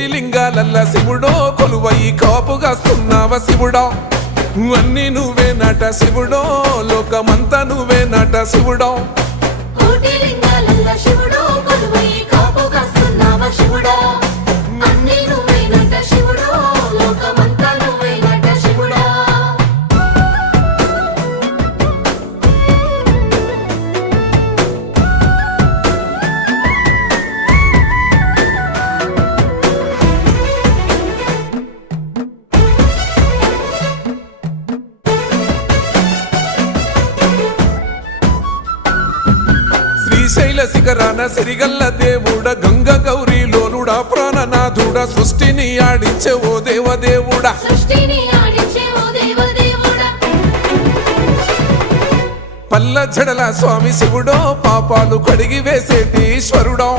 కోటి లింగాలల్ల శివుడో కొలువయి కాపుగాస్తున్నావ శివుడా అన్ని నువ్వే నట శివుడో లోకమంతా నువ్వే నట శివుడో కోటి లింగాలల్ల శివుడో కొలువై కాపుగాస్తున్నావ శివుడా అన్ని నువ్వే నట శివుడో లోకమంతా నువ్వే నట శివుడా శ్రీశైల శిఖరాన సిరిగల్ల దేవుడ గంగ గౌరీ లోలుడా ప్రాణనాథుడ సృష్టిని ఆడించే ఓ దేవదేవుడా సృష్టిని ఆడించే ఓ దేవదేవుడా పల్ల జడల స్వామి శివుడో పాపాలు కడిగి వేసేటి ఈశ్వరుడో